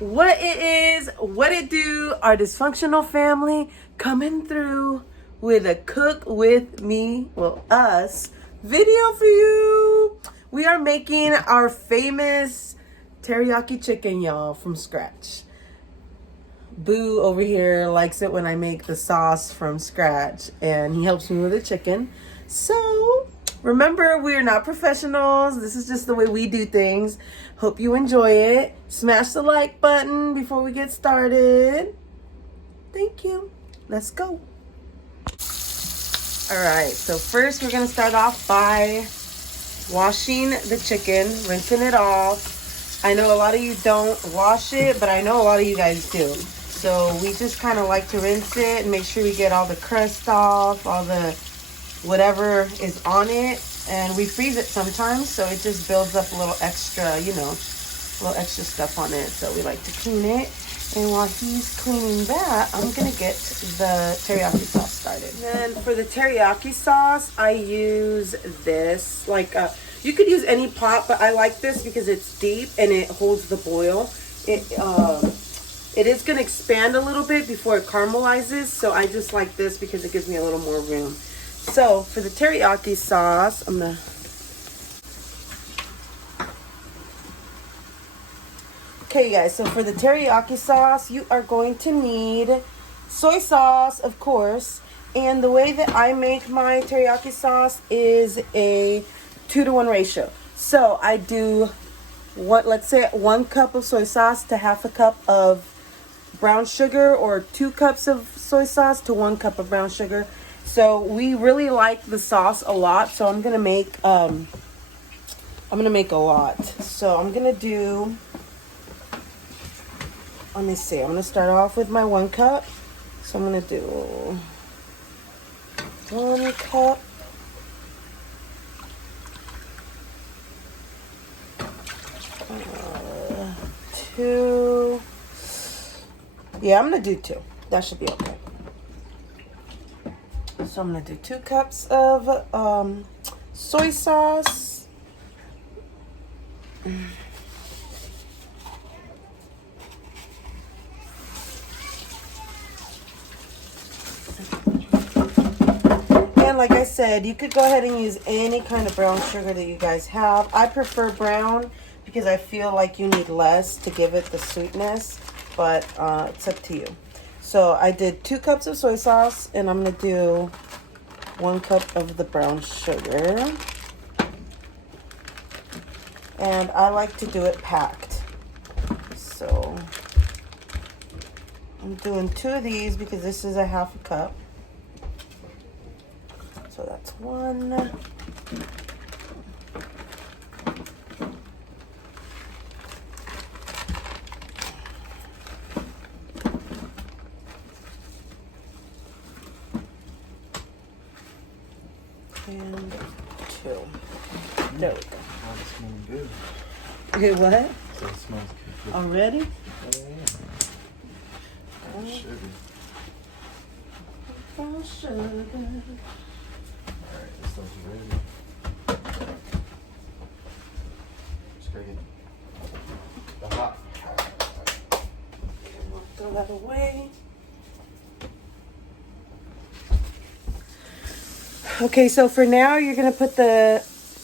What it is, what it do, our dysfunctional family coming through with a cook with me, well, us, video for you. We are making our famous teriyaki chicken, y'all, from scratch. Boo over here likes it when I make the sauce from scratch, and he helps me with the chicken. So remember, we are not professionals. This is just the way we do things. Hope you enjoy it. Smash the like button before we get started. Thank you. Let's go. All right, so first we're gonna start off by washing the chicken, rinsing it off. I know a lot of you don't wash it, but I know a lot of you guys do. So we just kind of like to rinse it and make sure we get all the crust off, all the whatever is on it. And we freeze it sometimes, so it just builds up a little extra, you know, a little extra stuff on it. So we like to clean it. And while he's cleaning that, I'm gonna get the teriyaki sauce started. And then for the teriyaki sauce, I use this, like, you could use any pot, but I like this because it's deep and it holds the boil. It is gonna expand a little bit before it caramelizes, so I just like this because it gives me a little more room. So for the teriyaki sauce, I'm gonna... Okay, guys, so for the teriyaki sauce, you are going to need soy sauce, of course. And the way that I make my teriyaki sauce is a 2-to-1 ratio. So I do, let's say 1 cup of soy sauce to half a cup of brown sugar, or 2 cups of soy sauce to 1 cup of brown sugar. So we really like the sauce a lot, so I'm gonna make a lot. So I'm gonna do, let me see, I'm gonna start off with my 1 cup. So I'm gonna do 1 cup. Two. Yeah, I'm gonna do 2. That should be okay. So I'm gonna do 2 cups of soy sauce. And like I said, you could go ahead and use any kind of brown sugar that you guys have. I prefer brown because I feel like you need less to give it the sweetness, but it's up to you. So I did 2 cups of soy sauce, and I'm gonna do 1 cup of the brown sugar. And I like to do it packed. So I'm doing 2 of these because this is a half a cup. So that's 1. And 2. There we go. Oh, it smells good. Okay, what? So it smells good. Already? Oh, yeah. Sugar. Brown sugar. Alright, this stuff's ready. Just bring it. The hot. Okay, we'll throw that away. Okay, so for now, you're going to put the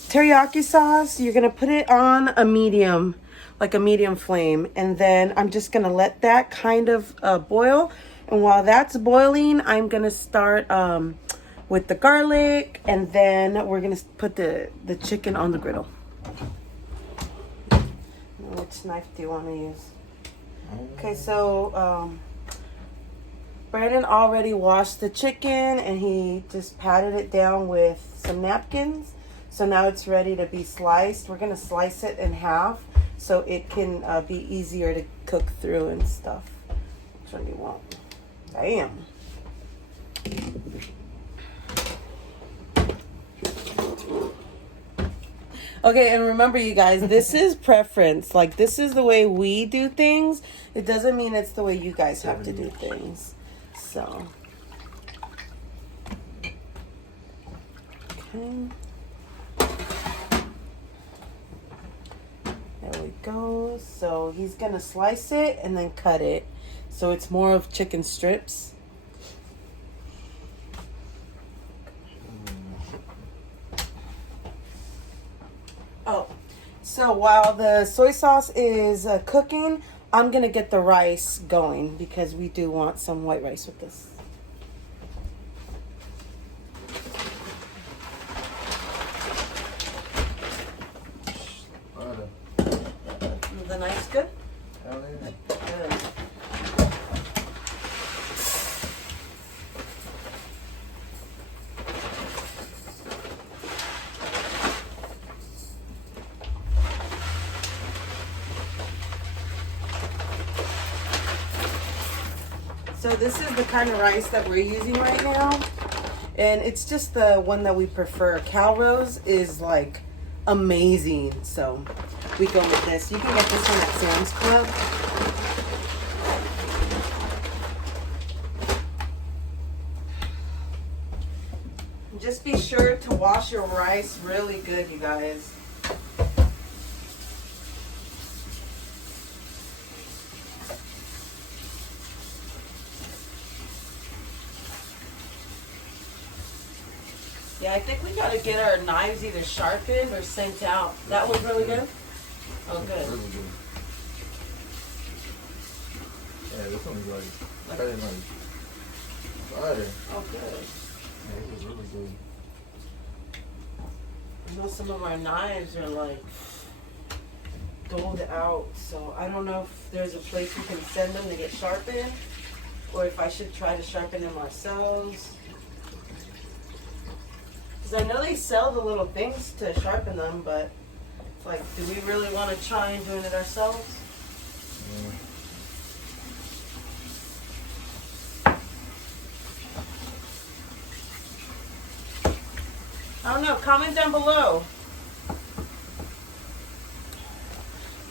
teriyaki sauce, you're going to put it on a medium, like a medium flame. And then I'm just going to let that kind of boil. And while that's boiling, I'm going to start with the garlic. And then we're going to put the chicken on the griddle. Which knife do you want to use? Okay, so... Brandon already washed the chicken and he just patted it down with some napkins. So now it's ready to be sliced. We're going to slice it in half so it can be easier to cook through and stuff. Which one do you want? Damn. Okay, and remember, you guys, this is preference. Like, this is the way we do things. It doesn't mean it's the way you guys have to do things. So, okay. There we go. So he's gonna slice it and then cut it. So it's more of chicken strips. Oh, so while the soy sauce is cooking, I'm gonna get the rice going because we do want some white rice with this. The knife good? Hell yeah. Good. So this is the kind of rice that we're using right now. And it's just the one that we prefer. Calrose is like amazing. So we go with this. You can get this one at Sam's Club. Just be sure to wash your rice really good, you guys. Yeah, I think we gotta get our knives either sharpened or sent out. That one's really good? Oh, good. Really good. Yeah, this one's like better than butter. Oh, good. Yeah, it was really good. I know some of our knives are like doled out, so I don't know if there's a place we can send them to get sharpened or if I should try to sharpen them ourselves. Because I know they sell the little things to sharpen them, but it's like, do we really want to try and doing it ourselves? Yeah. I don't know. Comment down below.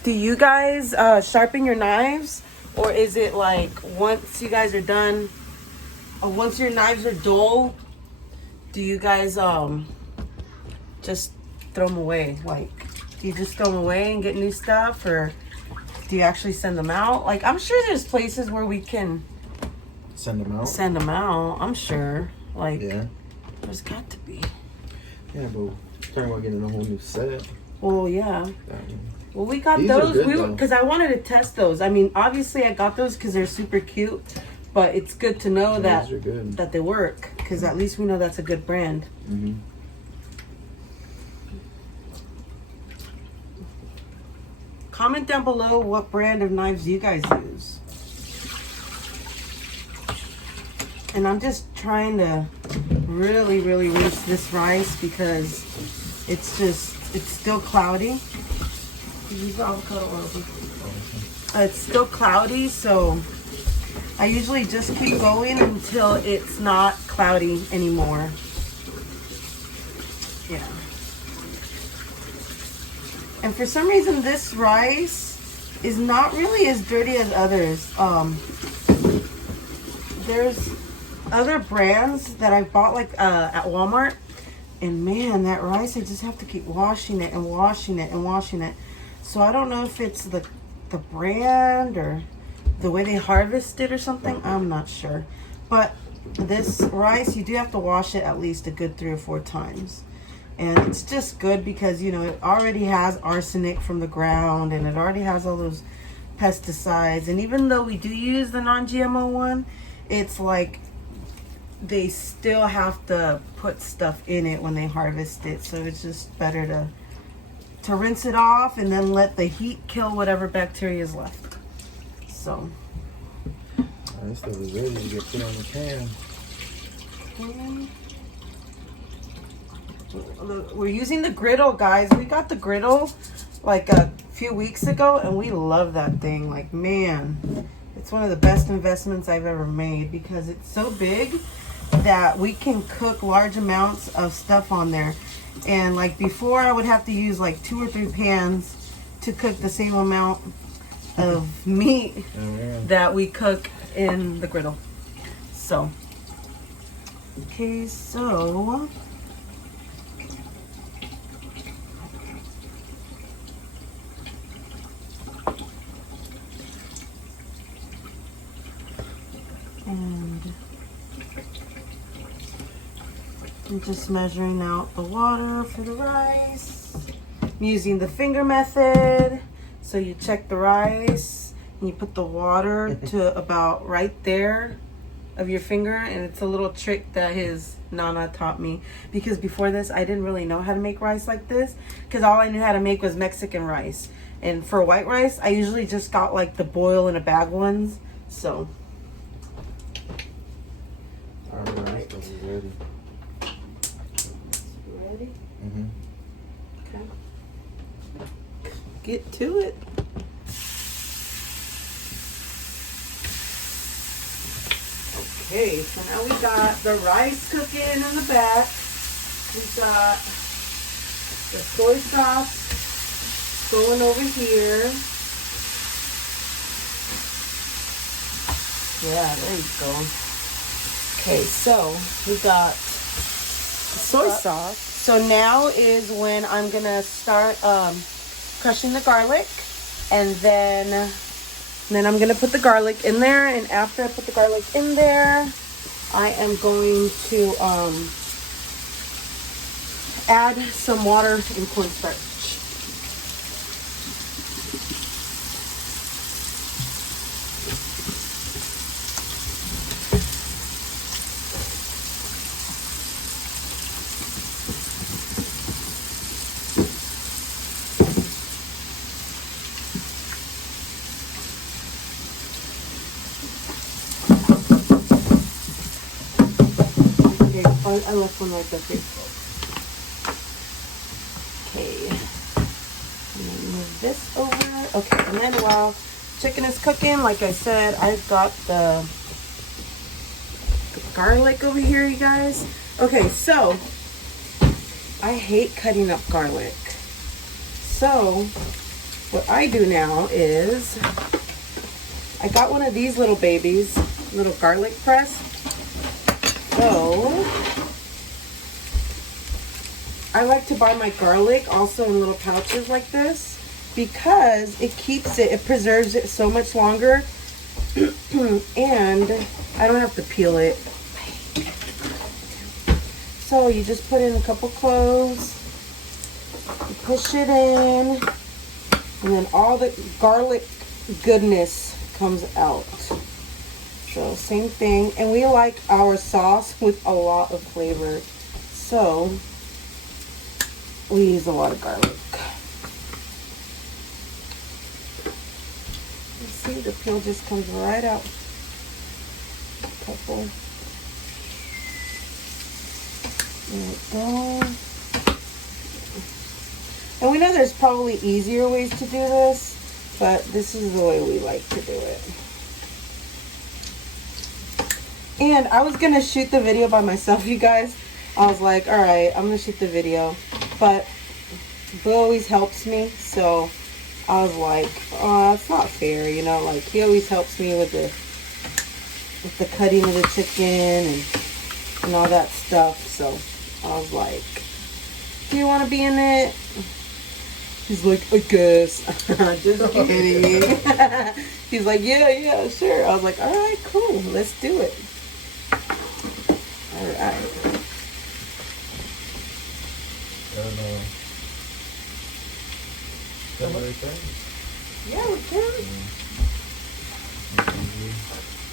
Do you guys sharpen your knives? Or is it like once you guys are done, or once your knives are dull, do you guys just throw them away? Like, do you just throw them away and get new stuff? Or do you actually send them out? Like, I'm sure there's places where we can Send them out? send them out. I'm sure. Like, Yeah. there's got to be. Yeah, but talking about getting a whole new set. Well, yeah. Well, we got These are those good, because I wanted to test those. I mean, obviously I got those because they're super cute, but it's good to know Yeah, these are good. that they work because at least we know that's a good brand. Mm-hmm. Comment down below what brand of knives you guys use. And I'm just trying to really rinse this rice because it's still cloudy. Use avocado oil. It's still cloudy, so I usually just keep going until it's not cloudy anymore. Yeah. And for some reason, this rice is not really as dirty as others. There's other brands that I bought like at Walmart, and man, that rice, I just have to keep washing it and washing it and washing it. So I don't know if it's the brand or the way they harvest it or something. I'm not sure. But this rice, you do have to wash it at least a good 3 or 4 times. And it's just good because, you know, it already has arsenic from the ground and it already has all those pesticides. And even though we do use the non-GMO one, it's like they still have to put stuff in it when they harvest it. So it's just better to rinse it off and then let the heat kill whatever bacteria is left. So This stuff is ready to get put on the can. We're using the griddle, guys. We got the griddle like a few weeks ago and we love that thing. Like, man, it's one of the best investments I've ever made because it's so big that we can cook large amounts of stuff on there. And like before, I would have to use like 2 or 3 pans to cook the same amount of meat that we cook in the griddle. So, okay, so And I'm just measuring out the water for the rice. I'm using the finger method. So you check the rice and you put the water to about right there of your finger. And it's a little trick that his Nana taught me. Because before this, I didn't really know how to make rice like this. Because all I knew how to make was Mexican rice. And for white rice, I usually just got like the boil in a bag ones. So. All right. Ready. Ready? Mm-hmm. Okay. Get to it. Okay, so now we got the rice cooking in the back. We got the soy sauce going over here. Yeah, there you go. Okay, so we got soy sauce. So now is when I'm gonna start crushing the garlic, and then I'm gonna put the garlic in there. And after I put the garlic in there, I am going to add some water and cornstarch. I left one right there for you. Okay. And then move this over. Okay, and then while chicken is cooking, like I said, I've got the garlic over here, you guys. Okay, so I hate cutting up garlic. So what I do now is I got one of these little babies, little garlic press. So I like to buy my garlic also in little pouches like this because it keeps it, it preserves it so much longer and I don't have to peel it. So you just put in a couple cloves, you push it in, and then all the garlic goodness comes out. So same thing, and we like our sauce with a lot of flavor, so we use a lot of garlic. You see, the peel just comes right out. A couple. There we go. And we know there's probably easier ways to do this, but this is the way we like to do it. And I was going to shoot the video by myself, you guys. I was like, all right, I'm going to shoot the video. But Boo always helps me. So I was like, oh, that's not fair. You know, like he always helps me with the cutting of the chicken and all that stuff. So I was like, do you want to be in it? He's like, I guess. Just kidding. He's like, yeah, sure. I was like, all right, cool. Let's do it. All right. Yeah, we can.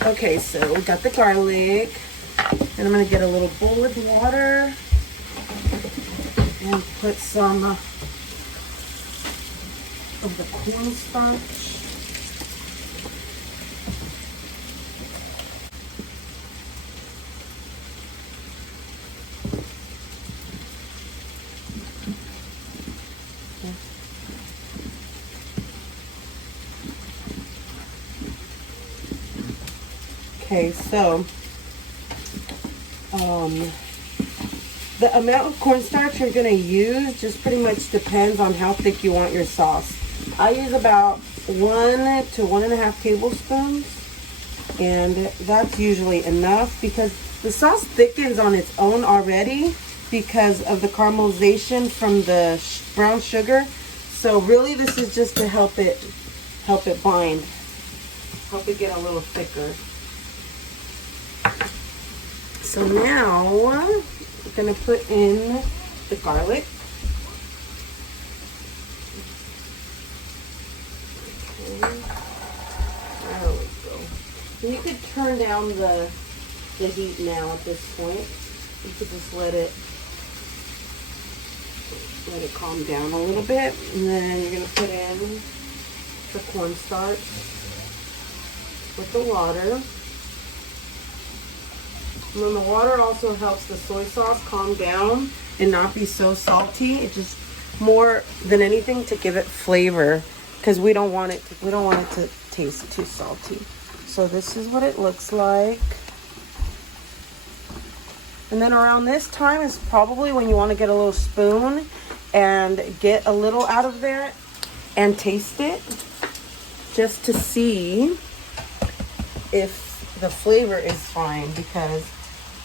Okay, so we got the garlic. And I'm going to get a little bowl of water and put some of the cornstarch. Okay, so the amount of cornstarch you're going to use just pretty much depends on how thick you want your sauce. I use about 1 to 1.5 tablespoons, and that's usually enough because the sauce thickens on its own already because of the caramelization from the brown sugar. So really this is just to help it bind, help it get a little thicker. So now we're gonna put in the garlic. Okay. There we go. And you could turn down the heat now at this point. You could just let it calm down a little bit, and then you're gonna put in the cornstarch with the water. And then the water also helps the soy sauce calm down and not be so salty. It just more than anything to give it flavor, because we don't want it to taste too salty. So this is what it looks like. And then around this time is probably when you want to get a little spoon and get a little out of there and taste it, just to see if the flavor is fine, because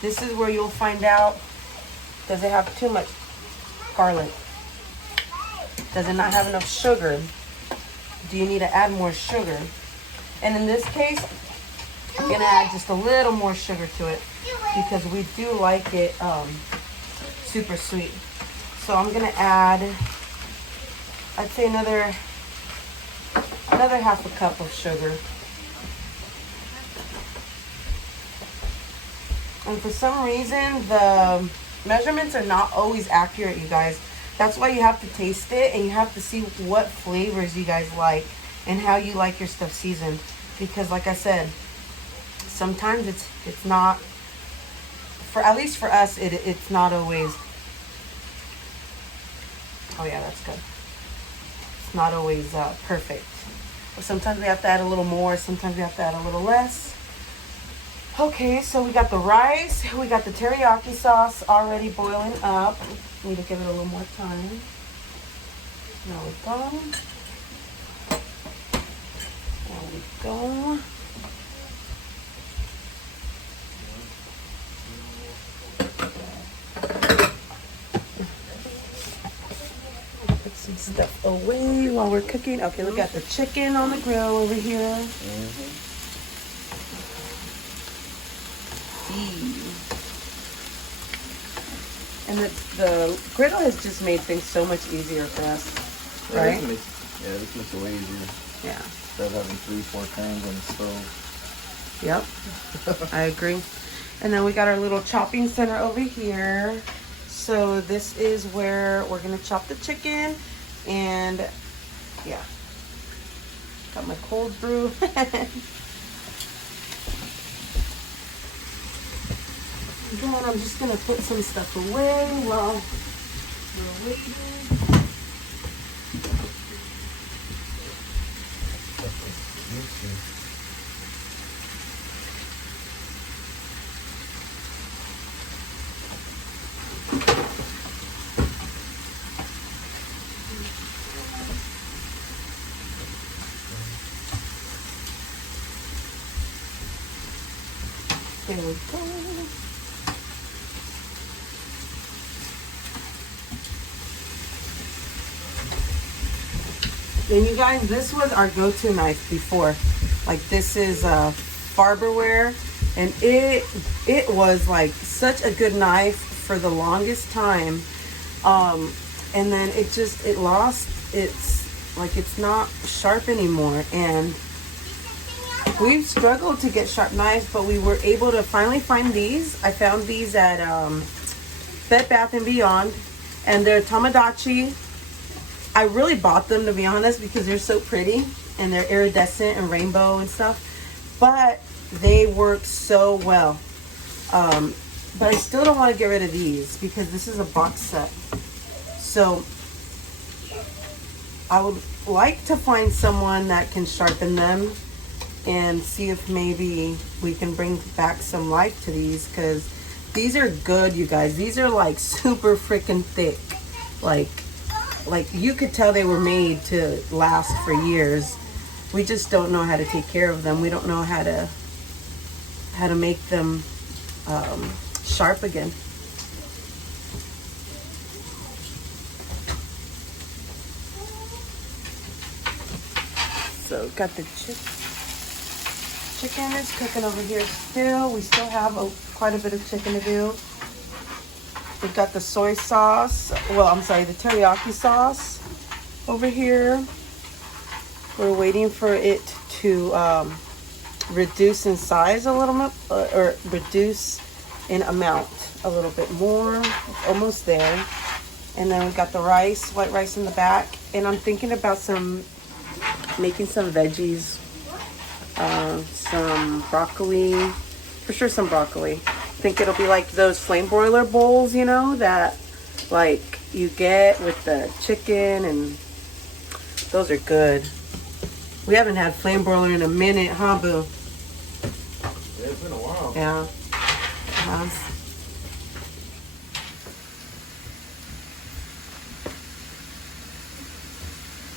this is where you'll find out, does it have too much garlic? Does it not have enough sugar? Do you need to add more sugar? And in this case, I'm gonna add just a little more sugar to it, because we do like it super sweet. So I'm gonna add, I'd say another half a cup of sugar. And for some reason, the measurements are not always accurate, you guys. That's why you have to taste it, and you have to see what flavors you guys like and how you like your stuff seasoned. Because like I said, sometimes it's not, at least for us, it's not always, oh yeah, that's good. It's not always perfect. But sometimes we have to add a little more, sometimes we have to add a little less. Okay, so we got the rice, we got the teriyaki sauce already boiling up. Need to give it a little more time. There we go. There we go. Put some stuff away while we're cooking. Okay, look at the chicken on the grill over here. And the griddle has just made things so much easier for us, right? This makes it way easier. Yeah. Instead of having 3-4 pans on the stove. Yep, I agree. And then we got our little chopping center over here. So this is where we're gonna chop the chicken, and yeah, got my cold brew. Then I'm just gonna put some stuff away while we're waiting. There we go. And you guys, this was our go-to knife before. Like, this is Farberware, and it was like such a good knife for the longest time. And then it lost it's not sharp anymore, and we've struggled to get sharp knives, but we were able to finally find these. I found these at Bed Bath & Beyond, and they're Tamagotchi. I really bought them, to be honest, because they're so pretty and they're iridescent and rainbow and stuff, but they work so well. But I still don't want to get rid of these because this is a box set. So I would like to find someone that can sharpen them and see if maybe we can bring back some life to these, because these are good, you guys. These are like super freaking thick. Like you could tell they were made to last for years. We just don't know how to take care of them. We don't know how to make them sharp again. So got the chicken is cooking over here still. We still have quite a bit of chicken to do. We've got the soy sauce. Well, I'm sorry, the teriyaki sauce over here. We're waiting for it to reduce in size a little bit, or reduce in amount a little bit more. It's almost there. And then we got the rice, white rice in the back. And I'm thinking about making some veggies, some broccoli, for sure some broccoli. I think it'll be like those flame broiler bowls, you know, that like you get with the chicken, and those are good. We haven't had flame broiler in a minute, huh, Boo? Yeah, it's been a while. Yeah. It has.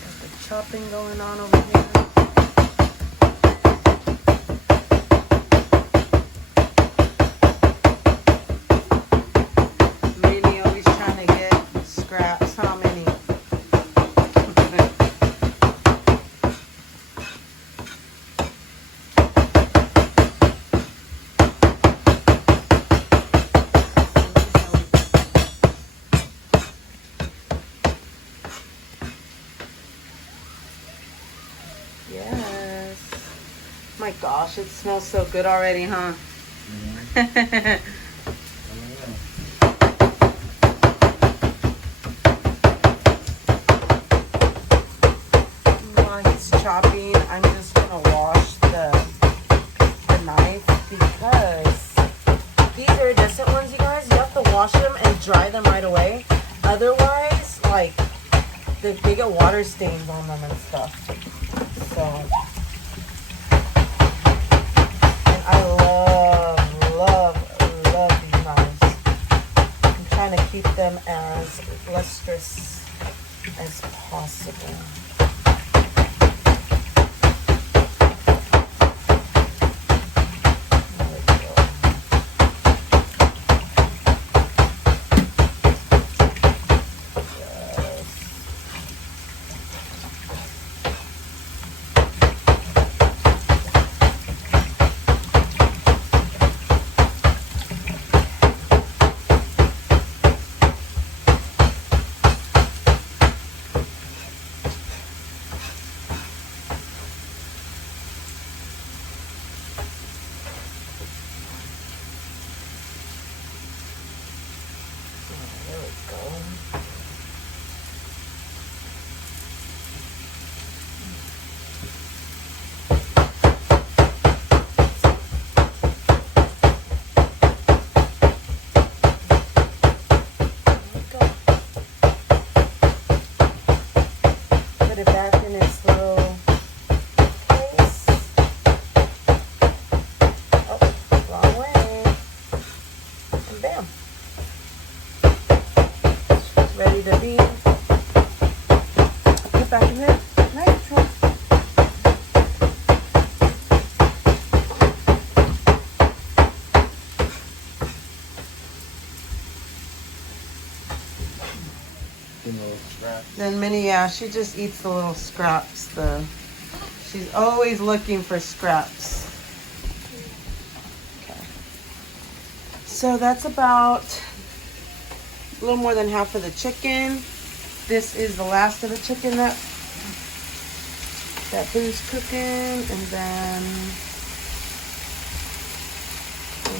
Got the chopping going on over here. Minnie always trying to get scraps. How many? Yes. My gosh, it smells so good already, huh? Mm-hmm. While he's chopping, I'm just gonna wash the knife, because these iridescent ones, you guys, you have to wash them and dry them right away. Otherwise, like, they get water stains on them and stuff. So, and I love these knives. I'm trying to keep them as lustrous as possible. There we go. There we go. Put it back in its little place. Oh, wrong way. And bam. Ready to be put back in the knife tray. Then Minnie, yeah, she just eats the little scraps. She's always looking for scraps. Okay. So that's about a little more than half of the chicken. This is the last of the chicken that Boo's cooking, and then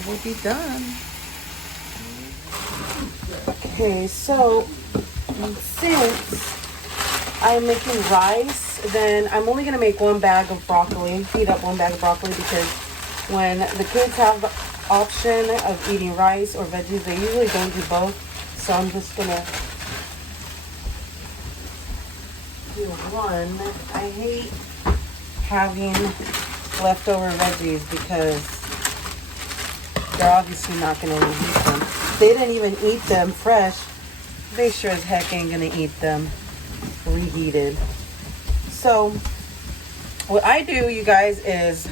we'll be done. Okay, so since I'm making rice, then I'm only gonna make one bag of broccoli, heat up one bag of broccoli, because when the kids have the option of eating rice or veggies, they usually don't do both. So I'm just gonna do one. I hate having leftover veggies because they're obviously not gonna eat them. They didn't even eat them fresh. They sure as heck ain't gonna eat them reheated. So what I do, you guys, is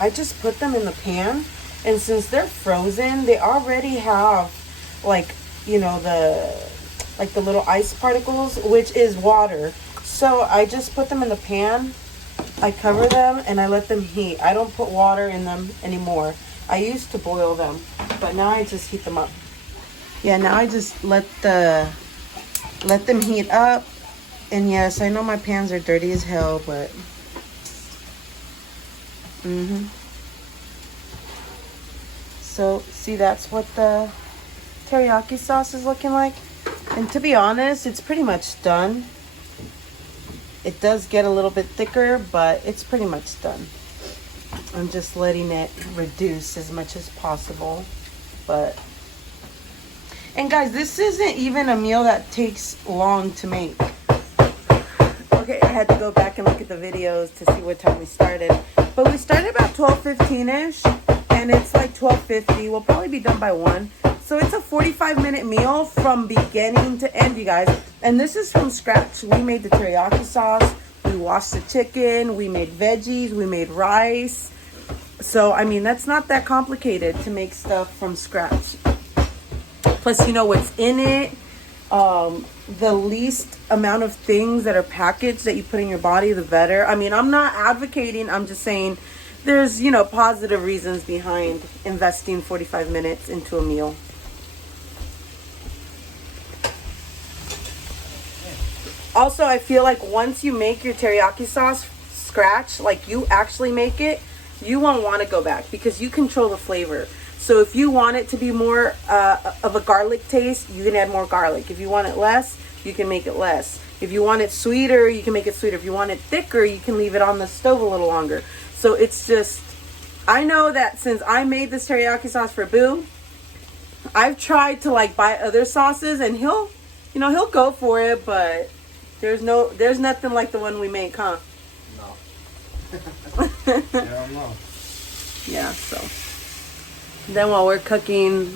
I just put them in the pan, and since they're frozen, they already have, like, you know, the little ice particles, which is water. So I just put them in the pan I cover them and I let them heat. I don't put water in them anymore. I used to boil them, but now I just heat them up. Yeah, now I just let them heat up. And yes, I know my pans are dirty as hell, but so see, that's what the teriyaki sauce is looking like. And to be honest, it's pretty much done. It does get a little bit thicker, but it's pretty much done. I'm just letting it reduce as much as possible. But, and guys, this isn't even a meal that takes long to make. Okay, I had to go back and look at the videos to see what time we started. But we started about 12:15-ish, and it's like 12:50. We'll probably be done by 1. So it's a 45-minute meal from beginning to end, you guys. And this is from scratch. We made the teriyaki sauce. We washed the chicken. We made veggies. We made rice. So, I mean, that's not that complicated to make stuff from scratch. Plus, you know what's in it. The least amount of things that are packaged that you put in your body, the better. I mean, I'm not advocating. I'm just saying there's, you know, positive reasons behind investing 45 minutes into a meal. Also, I feel like once you make your teriyaki sauce scratch, like you actually make it, you won't want to go back because you control the flavor. So if you want it to be more of a garlic taste, you can add more garlic. If you want it less, you can make it less. If you want it sweeter, you can make it sweeter. If you want it thicker, you can leave it on the stove a little longer. So it's just, I know that since I made this teriyaki sauce for Boo, I've tried to like buy other sauces and he'll go for it, but there's nothing like the one we make, huh? No. Yeah, no. Yeah, so. Then while we're cooking,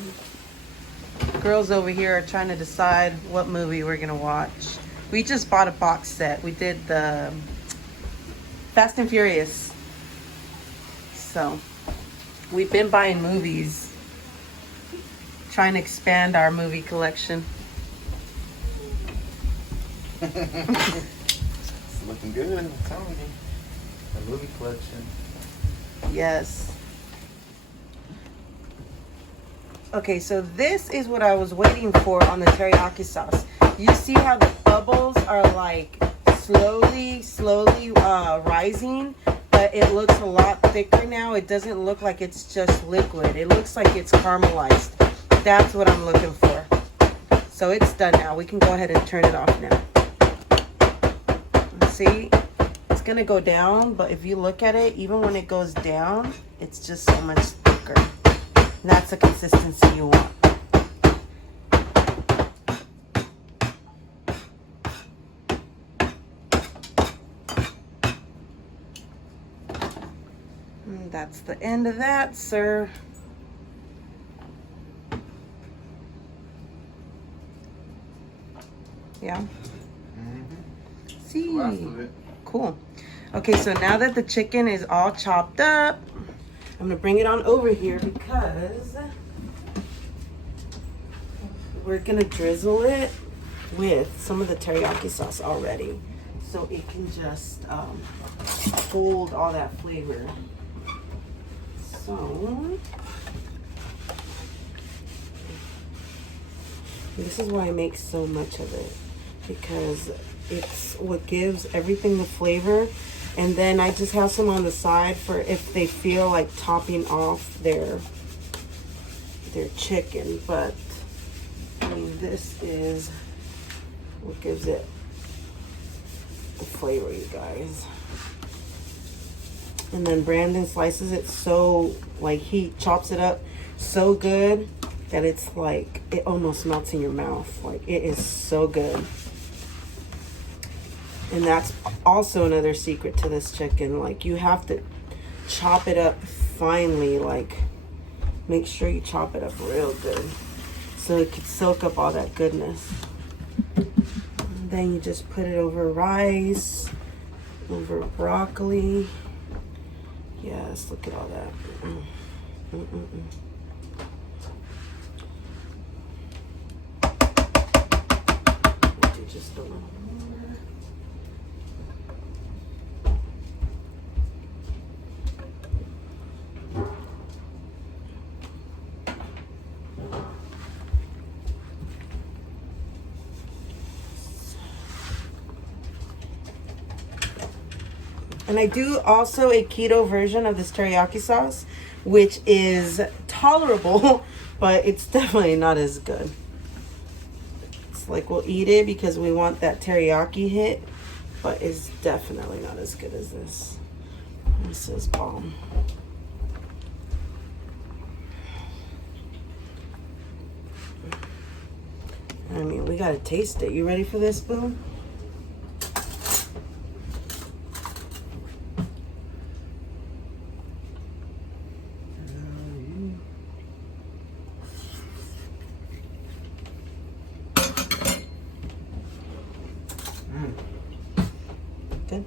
girls over here are trying to decide what movie we're gonna watch. We just bought a box set. We did the Fast and Furious. So we've been buying movies, trying to expand our movie collection. It's looking good, I'm telling you. The movie collection. Yes. Okay, so this is what I was waiting for on the teriyaki sauce. You see how the bubbles are like slowly rising, but it looks a lot thicker now. It doesn't look like it's just liquid. It looks like it's caramelized. That's what I'm looking for. So it's done now. We can go ahead and turn it off now. See, it's gonna go down, but if you look at it, even when it goes down, it's just so much thicker. And that's the consistency you want. And that's the end of that, sir. Yeah. See. Cool. Okay, so now that the chicken is all chopped up, I'm gonna bring it on over here because we're gonna drizzle it with some of the teriyaki sauce already, so it can just hold all that flavor. So this is why I make so much of it, because it's what gives everything the flavor. And then I just have some on the side for if they feel like topping off their chicken. But I mean, this is what gives it the flavor, you guys. And then Brandon slices it so, like, he chops it up so good that it's like it almost melts in your mouth. Like, it is so good. And that's also another secret to this chicken. Like, you have to chop it up finely. Like, make sure you chop it up real good so it can soak up all that goodness. And then you just put it over rice, over broccoli. Yes, look at all that. Just a little more. And I do also a keto version of this teriyaki sauce, which is tolerable, but it's definitely not as good. It's like we'll eat it because we want that teriyaki hit, but it's definitely not as good as this. This is bomb. I mean, we gotta taste it. You ready for this, boo? Good.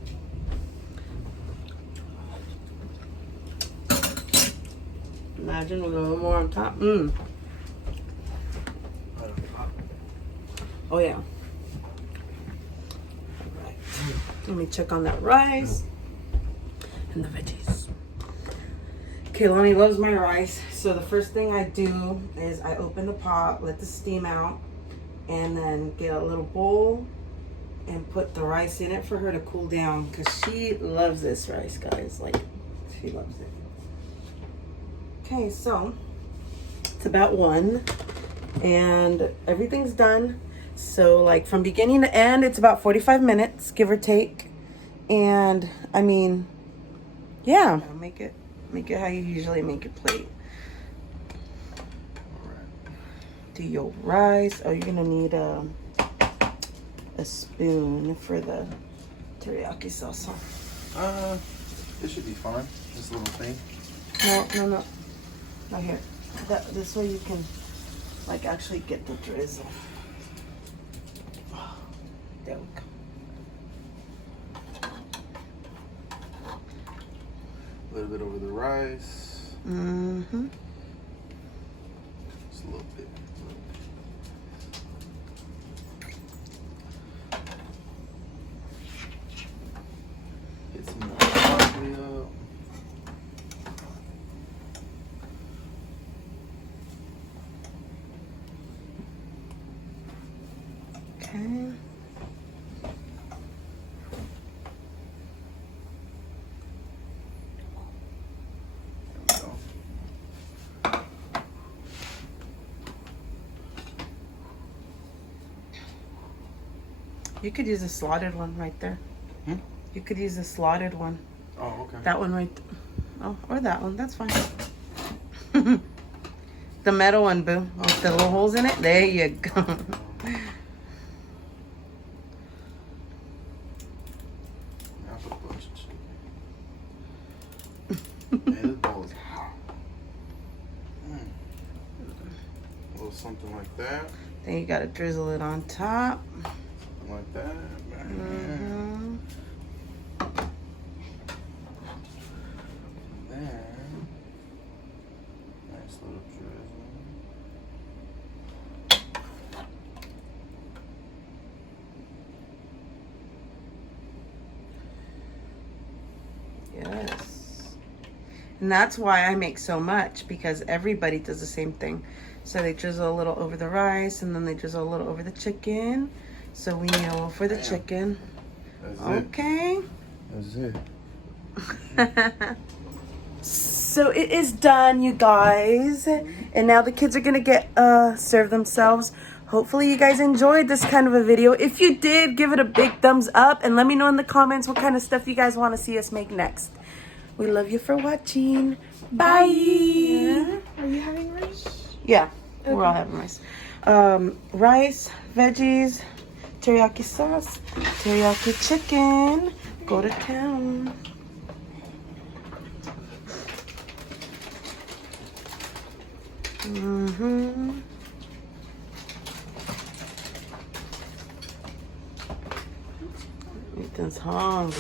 Imagine with a little more on top. Oh yeah. All right. Let me check on that rice and the veggies. Okay, Lonnie loves my rice. So the first thing I do is I open the pot, let the steam out, and then get a little bowl and put the rice in it for her to cool down, because she loves this rice, guys. Like, she loves it. Okay, so it's about 1 and everything's done. So like from beginning to end, it's about 45 minutes, give or take. And I mean, yeah, make it how you usually make your plate. Do your rice. Oh, you're gonna need a spoon for the teriyaki sauce, huh? It should be fine. This little thing. No. Not here. This way you can like actually get the drizzle. There we go. A little bit over the rice. Mm-hmm. Just a little bit. Get some more broccoli up. Okay. You could use a slotted one right there. You could use a slotted one. Oh, okay. That one right Oh, or that one. That's fine. The metal one, boo. With the little holes in it. There you go. Man, this bowl is hot. A little something like that. Then you gotta drizzle it on top. Like that. Mm-hmm. Then, nice little drizzle. Yes. And that's why I make so much, because everybody does the same thing. So they drizzle a little over the rice, and then they drizzle a little over the chicken. So we need a little for the chicken. That's okay. it. That's it. So it is done, you guys. And now the kids are gonna get serve themselves. Hopefully you guys enjoyed this kind of a video. If you did, give it a big thumbs up and let me know in the comments what kind of stuff you guys want to see us make next. We love you for watching. Bye. Yeah. Are you having rice? Yeah, okay. We're all having rice. Rice, veggies, teriyaki sauce, teriyaki chicken. Go to town. Mm-hmm. Ethan's hungry.